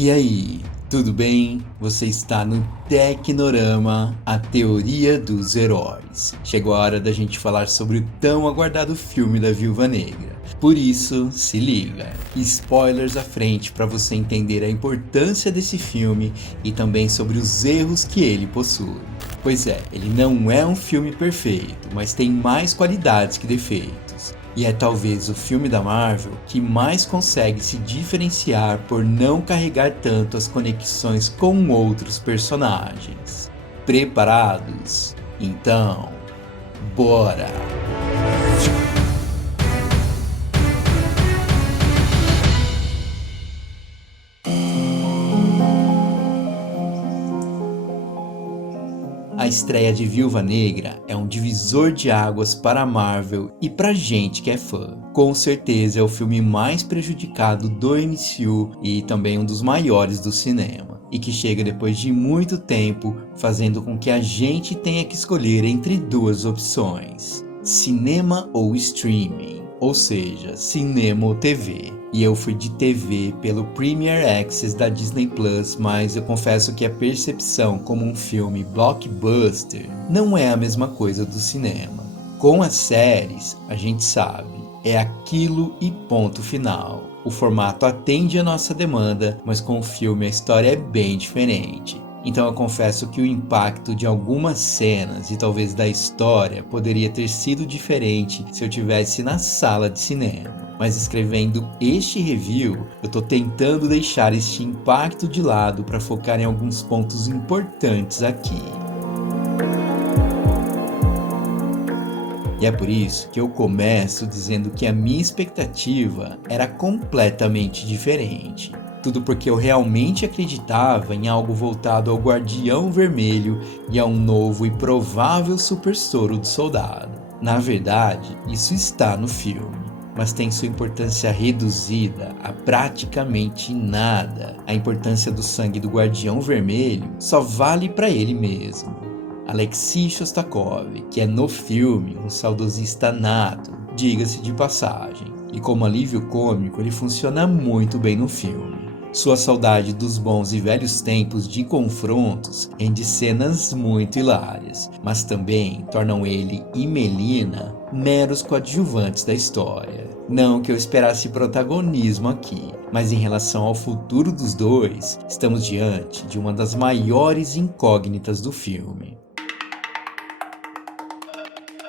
E aí, tudo bem? Você está no Tecnorama, a teoria dos heróis. Chegou a hora da gente falar sobre o tão aguardado filme da Viúva Negra. Por isso, se liga. Spoilers à frente para você entender a importância desse filme e também sobre os erros que ele possui. Pois é, ele não é um filme perfeito, mas tem mais qualidades que defeitos. E é talvez o filme da Marvel que mais consegue se diferenciar por não carregar tanto as conexões com outros personagens. Preparados? Então, bora! A estreia de Viúva Negra é um divisor de águas para a Marvel e pra gente que é fã. Com certeza é o filme mais prejudicado do MCU e também um dos maiores do cinema. E que chega depois de muito tempo, fazendo com que a gente tenha que escolher entre duas opções: cinema ou streaming, ou seja, cinema ou TV. E eu fui de TV pelo Premier Access da Disney Plus, mas eu confesso que a percepção como um filme blockbuster não é a mesma coisa do cinema. Com as séries, a gente sabe, é aquilo e ponto final. O formato atende a nossa demanda, mas com o filme a história é bem diferente. Então eu confesso que o impacto de algumas cenas e talvez da história poderia ter sido diferente se eu tivesse na sala de cinema. Mas escrevendo este review, eu tô tentando deixar este impacto de lado para focar em alguns pontos importantes aqui. E é por isso que eu começo dizendo que a minha expectativa era completamente diferente. Tudo porque eu realmente acreditava em algo voltado ao Guardião Vermelho e a um novo e provável super soro do soldado. Na verdade, isso está no filme, mas tem sua importância reduzida a praticamente nada. A importância do sangue do Guardião Vermelho só vale para ele mesmo. Alexei Shostakov, que é no filme um saudosista nato, diga-se de passagem, e como alívio cômico ele funciona muito bem no filme. Sua saudade dos bons e velhos tempos de confrontos rende cenas muito hilárias, mas também tornam ele e Melina meros coadjuvantes da história. Não que eu esperasse protagonismo aqui, mas em relação ao futuro dos dois, estamos diante de uma das maiores incógnitas do filme.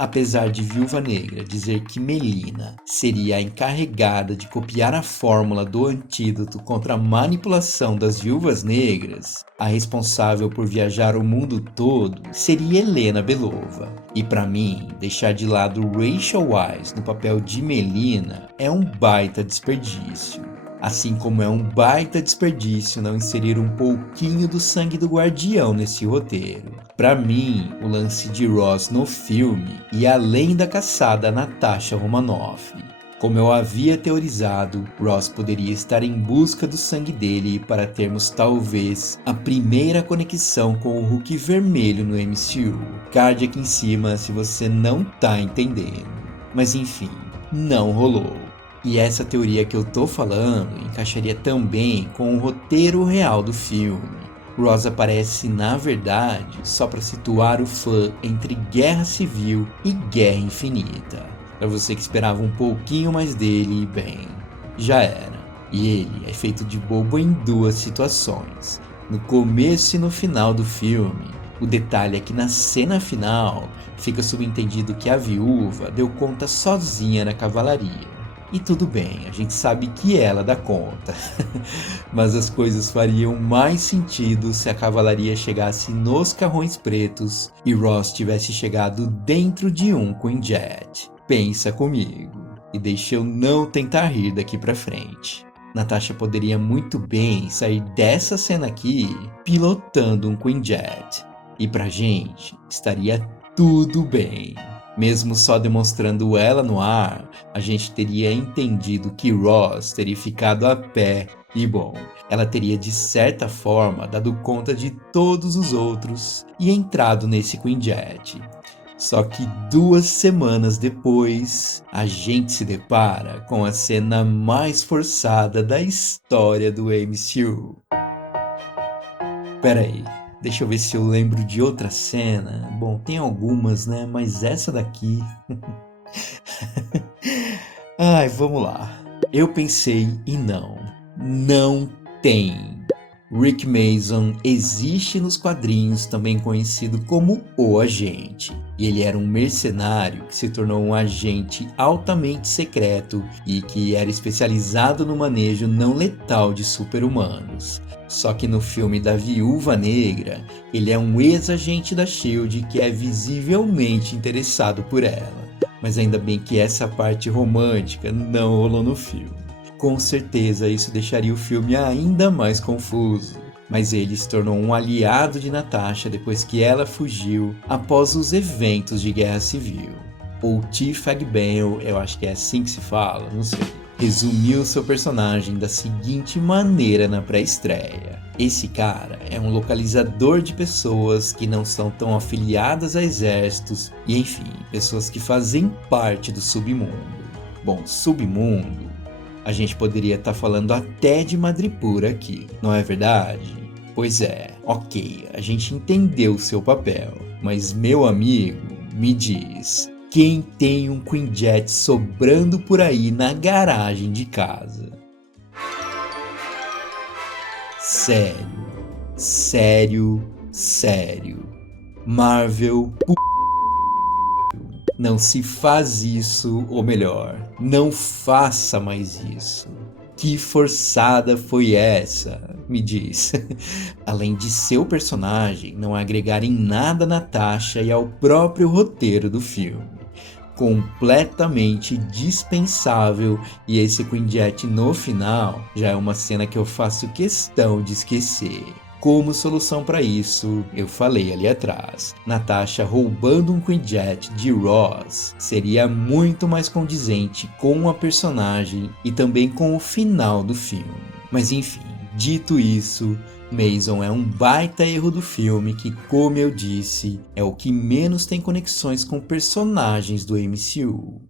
Apesar de Viúva Negra dizer que Melina seria a encarregada de copiar a fórmula do antídoto contra a manipulação das viúvas negras, a responsável por viajar o mundo todo seria Helena Belova. E para mim, deixar de lado Rachel Weisz no papel de Melina é um baita desperdício. Assim como é um baita desperdício não inserir um pouquinho do sangue do Guardião nesse roteiro. Pra mim, o lance de Ross no filme ia além da caçada a Natasha Romanoff. Como eu havia teorizado, Ross poderia estar em busca do sangue dele para termos talvez a primeira conexão com o Hulk vermelho no MCU. Card aqui em cima se você não tá entendendo. Mas enfim, não rolou. E essa teoria que eu tô falando encaixaria também com o roteiro real do filme. Ross aparece, na verdade, só para situar o fã entre Guerra Civil e Guerra Infinita. Para você que esperava um pouquinho mais dele, bem, já era. E ele é feito de bobo em duas situações. No começo e no final do filme. O detalhe é que na cena final fica subentendido que a viúva deu conta sozinha na cavalaria. E tudo bem, a gente sabe que ela dá conta. Mas as coisas fariam mais sentido se a cavalaria chegasse nos carrões pretos e Ross tivesse chegado dentro de um Quinjet. Pensa comigo. E deixa eu não tentar rir daqui pra frente. Natasha poderia muito bem sair dessa cena aqui pilotando um Quinjet. E pra gente, estaria tudo bem. Mesmo só demonstrando ela no ar, a gente teria entendido que Ross teria ficado a pé e bom, ela teria de certa forma dado conta de todos os outros e entrado nesse Quinjet. Só que 2 semanas depois, a gente se depara com a cena mais forçada da história do MCU. Pera aí, deixa eu ver se eu lembro de outra cena. Bom, tem algumas, né? Mas essa daqui... Ai, vamos lá. Eu pensei e não tem. Rick Mason existe nos quadrinhos, também conhecido como o Agente. E ele era um mercenário que se tornou um agente altamente secreto e que era especializado no manejo não letal de super-humanos. Só que no filme da Viúva Negra, ele é um ex-agente da SHIELD que é visivelmente interessado por ela. Mas ainda bem que essa parte romântica não rolou no filme. Com certeza isso deixaria o filme ainda mais confuso. Mas ele se tornou um aliado de Natasha depois que ela fugiu após os eventos de Guerra Civil. Ou T. Fagbale, eu acho que é assim que se fala, não sei, resumiu seu personagem da seguinte maneira na pré-estreia. Esse cara é um localizador de pessoas que não são tão afiliadas a exércitos e, enfim, pessoas que fazem parte do submundo. Bom, submundo, a gente poderia estar falando até de Madripoor aqui, não é verdade? Pois é, ok, a gente entendeu o seu papel, mas meu amigo, me diz, quem tem um Quinjet sobrando por aí na garagem de casa? Sério. Marvel, não se faz isso, ou melhor, não faça mais isso. Que forçada foi essa? Me diz. Além de seu personagem não agregar em nada a Natasha e ao próprio roteiro do filme. Completamente dispensável, e esse Quinjet no final já é uma cena que eu faço questão de esquecer. Como solução para isso, eu falei ali atrás, Natasha roubando um Quinjet de Ross seria muito mais condizente com a personagem e também com o final do filme. Mas enfim, dito isso, Mason é um baita erro do filme que, como eu disse, é o que menos tem conexões com personagens do MCU.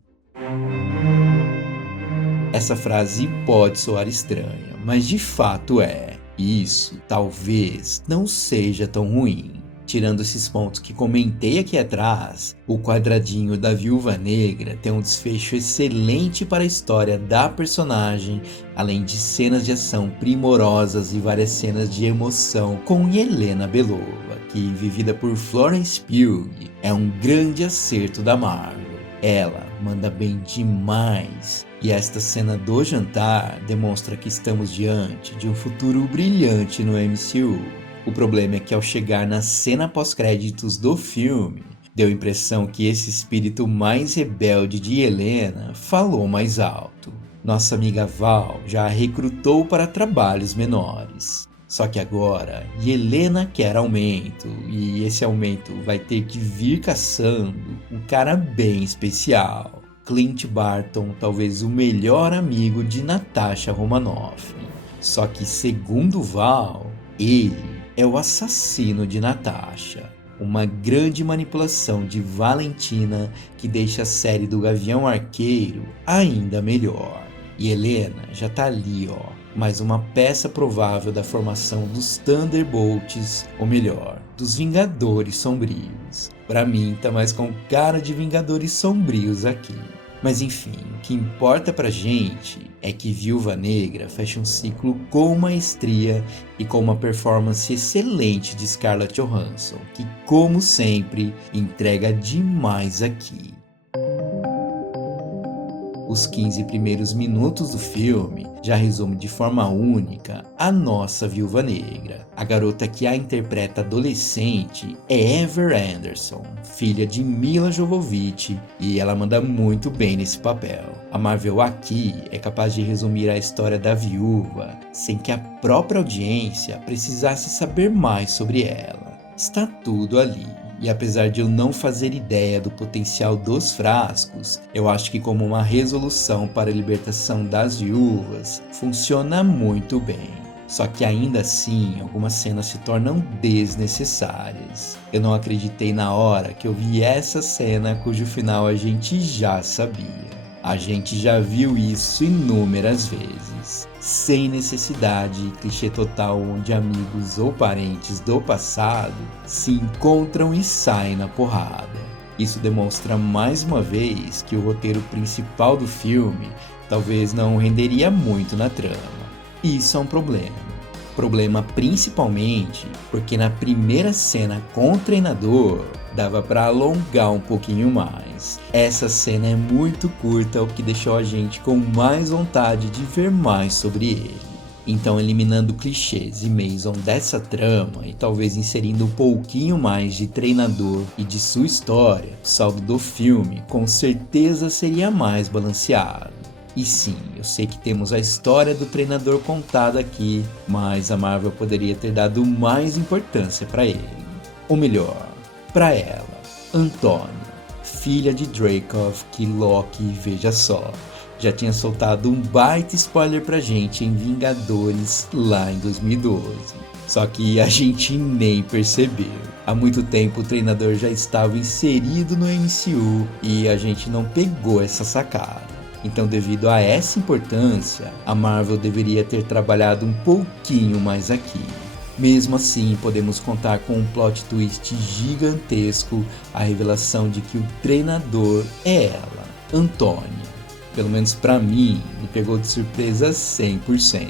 Essa frase pode soar estranha, mas de fato é. Isso talvez não seja tão ruim. Tirando esses pontos que comentei aqui atrás, o quadradinho da Viúva Negra tem um desfecho excelente para a história da personagem, além de cenas de ação primorosas e várias cenas de emoção com Yelena Belova, que, vivida por Florence Pugh, é um grande acerto da Marvel. Ela manda bem demais. E esta cena do jantar demonstra que estamos diante de um futuro brilhante no MCU. O problema é que ao chegar na cena pós-créditos do filme, deu a impressão que esse espírito mais rebelde de Helena falou mais alto. Nossa amiga Val já a recrutou para trabalhos menores. Só que agora, Yelena quer aumento, e esse aumento vai ter que vir caçando um cara bem especial. Clint Barton, talvez o melhor amigo de Natasha Romanoff. Só que, segundo Val, ele é o assassino de Natasha. Uma grande manipulação de Valentina que deixa a série do Gavião Arqueiro ainda melhor. E Helena já tá ali, ó, mais uma peça provável da formação dos Thunderbolts, ou melhor, dos Vingadores Sombrios. Pra mim tá mais com cara de Vingadores Sombrios aqui. Mas enfim, o que importa pra gente é que Viúva Negra fecha um ciclo com maestria e com uma performance excelente de Scarlett Johansson, que, como sempre, entrega demais aqui. Os 15 primeiros minutos do filme já resumem de forma única a nossa Viúva Negra. A garota que a interpreta adolescente é Ever Anderson, filha de Mila Jovovich, e ela manda muito bem nesse papel. A Marvel aqui é capaz de resumir a história da viúva sem que a própria audiência precisasse saber mais sobre ela. Está tudo ali. E apesar de eu não fazer ideia do potencial dos frascos, eu acho que como uma resolução para a libertação das viúvas, funciona muito bem. Só que ainda assim, algumas cenas se tornam desnecessárias. Eu não acreditei na hora que eu vi essa cena cujo final a gente já sabia. A gente já viu isso inúmeras vezes, sem necessidade, clichê total onde amigos ou parentes do passado se encontram e saem na porrada. Isso demonstra mais uma vez que o roteiro principal do filme talvez não renderia muito na trama. Isso é um problema. Problema principalmente porque na primeira cena com o treinador dava para alongar um pouquinho mais. Essa cena é muito curta, o que deixou a gente com mais vontade de ver mais sobre ele. Então, eliminando clichês e Mason dessa trama e talvez inserindo um pouquinho mais de treinador e de sua história, o saldo do filme com certeza seria mais balanceado. E sim, eu sei que temos a história do treinador contada aqui, mas a Marvel poderia ter dado mais importância para ele. Ou melhor, para ela, Antônia, filha de Dreykov, que Loki, veja só, já tinha soltado um baita spoiler pra gente em Vingadores lá em 2012. Só que a gente nem percebeu. Há muito tempo o treinador já estava inserido no MCU e a gente não pegou essa sacada. Então, devido a essa importância, a Marvel deveria ter trabalhado um pouquinho mais aqui. Mesmo assim, podemos contar com um plot twist gigantesco, a revelação de que o treinador é ela, Antônia. Pelo menos pra mim, me pegou de surpresa 100%.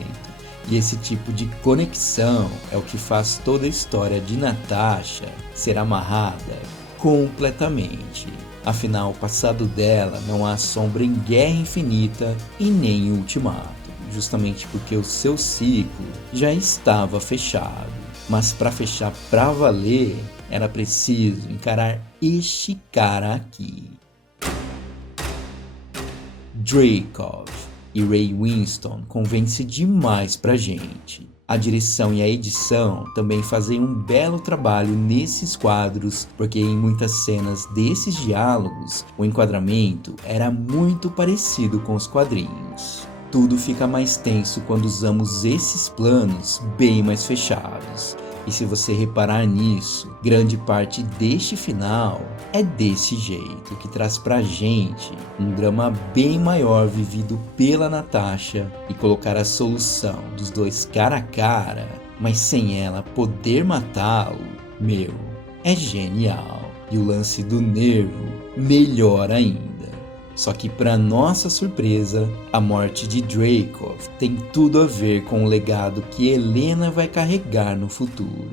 E esse tipo de conexão é o que faz toda a história de Natasha ser amarrada completamente. Afinal, o passado dela não há sombra em Guerra Infinita e nem em Ultimato, justamente porque o seu ciclo já estava fechado. Mas para fechar pra valer, era preciso encarar este cara aqui. Dreykov e Ray Winstone convence demais pra gente. A direção e a edição também fazem um belo trabalho nesses quadros, porque em muitas cenas desses diálogos, o enquadramento era muito parecido com os quadrinhos. Tudo fica mais tenso quando usamos esses planos bem mais fechados. E se você reparar nisso, grande parte deste final é desse jeito, que traz pra gente um drama bem maior vivido pela Natasha e colocar a solução dos dois cara a cara, mas sem ela poder matá-lo, meu, é genial. E o lance do nervo, melhor ainda. Só que para nossa surpresa, a morte de Dreykov tem tudo a ver com o legado que Helena vai carregar no futuro.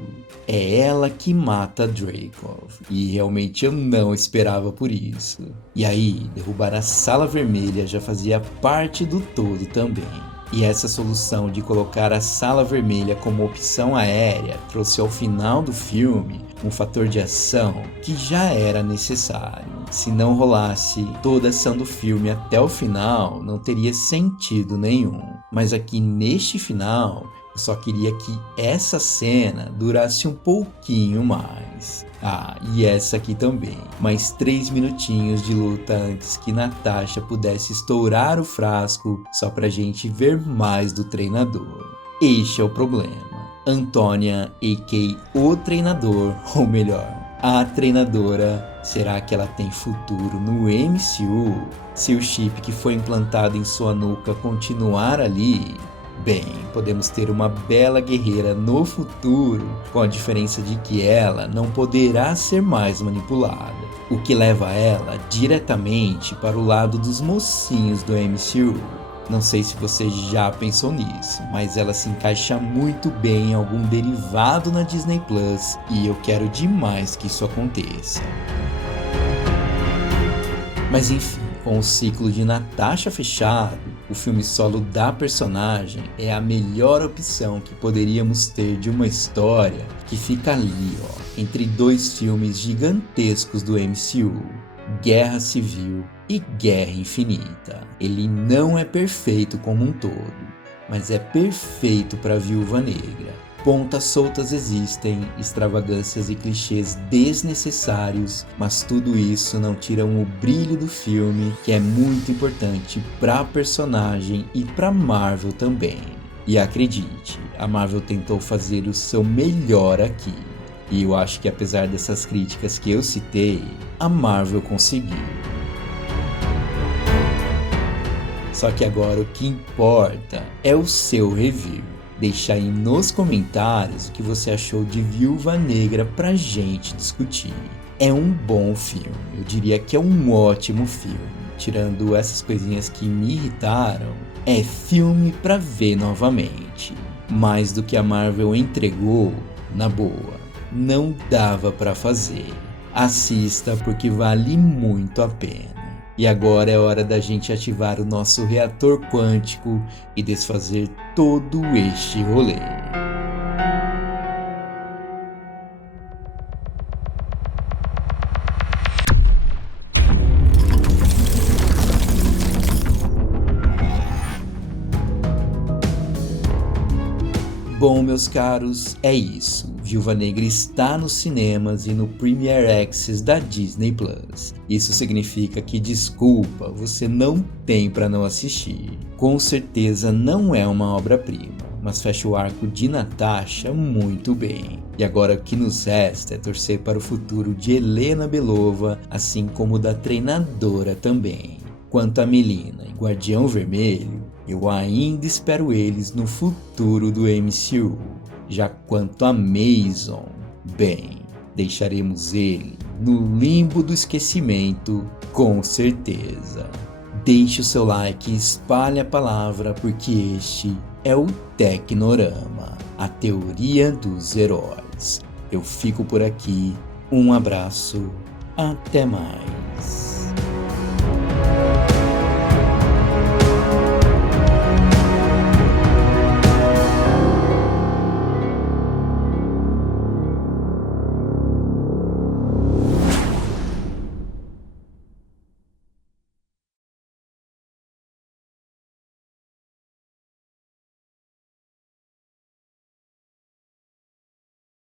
É ela que mata Dreykov, e realmente eu não esperava por isso. E aí, derrubar a Sala Vermelha já fazia parte do todo também. E essa solução de colocar a Sala Vermelha como opção aérea trouxe ao final do filme um fator de ação que já era necessário. Se não rolasse toda a ação do filme até o final, não teria sentido nenhum. Mas aqui neste final, eu só queria que essa cena durasse um pouquinho mais. Ah, e essa aqui também. Mais 3 minutinhos de luta antes que Natasha pudesse estourar o frasco, só pra gente ver mais do treinador. Este é o problema. Antônia, a.k.a. o treinador, ou melhor, a treinadora, será que ela tem futuro no MCU? Se o chip que foi implantado em sua nuca continuar ali, bem, podemos ter uma bela guerreira no futuro, com a diferença de que ela não poderá ser mais manipulada, o que leva ela diretamente para o lado dos mocinhos do MCU. Não sei se você já pensou nisso, mas ela se encaixa muito bem em algum derivado na Disney Plus e eu quero demais que isso aconteça. Mas enfim, com o ciclo de Natasha fechado, o filme solo da personagem é a melhor opção que poderíamos ter de uma história que fica ali, entre dois filmes gigantescos do MCU, Guerra Civil e Guerra Infinita. Ele não é perfeito como um todo, mas é perfeito para Viúva Negra. Pontas soltas existem, extravagâncias e clichês desnecessários, mas tudo isso não tira o brilho do filme, que é muito importante para a personagem e para Marvel também. E acredite, a Marvel tentou fazer o seu melhor aqui. E eu acho que apesar dessas críticas que eu citei, a Marvel conseguiu. Só que agora o que importa é o seu review. Deixa aí nos comentários o que você achou de Viúva Negra pra gente discutir. É um bom filme, eu diria que é um ótimo filme. Tirando essas coisinhas que me irritaram, é filme pra ver novamente. Mais do que a Marvel entregou, na boa, não dava pra fazer. Assista porque vale muito a pena. E agora é hora da gente ativar o nosso reator quântico e desfazer todo este rolê. Bom, meus caros, é isso. Viúva Negra está nos cinemas e no Premier Access da Disney Plus. Isso significa que, desculpa, você não tem para não assistir. Com certeza não é uma obra-prima, mas fecha o arco de Natasha muito bem. E agora o que nos resta é torcer para o futuro de Helena Belova, assim como da treinadora também. Quanto a Melina e Guardião Vermelho, eu ainda espero eles no futuro do MCU. Já quanto a Mason, bem, deixaremos ele no limbo do esquecimento, com certeza. Deixe o seu like e espalhe a palavra, porque este é o Tecnorama, a teoria dos heróis. Eu fico por aqui, um abraço, até mais.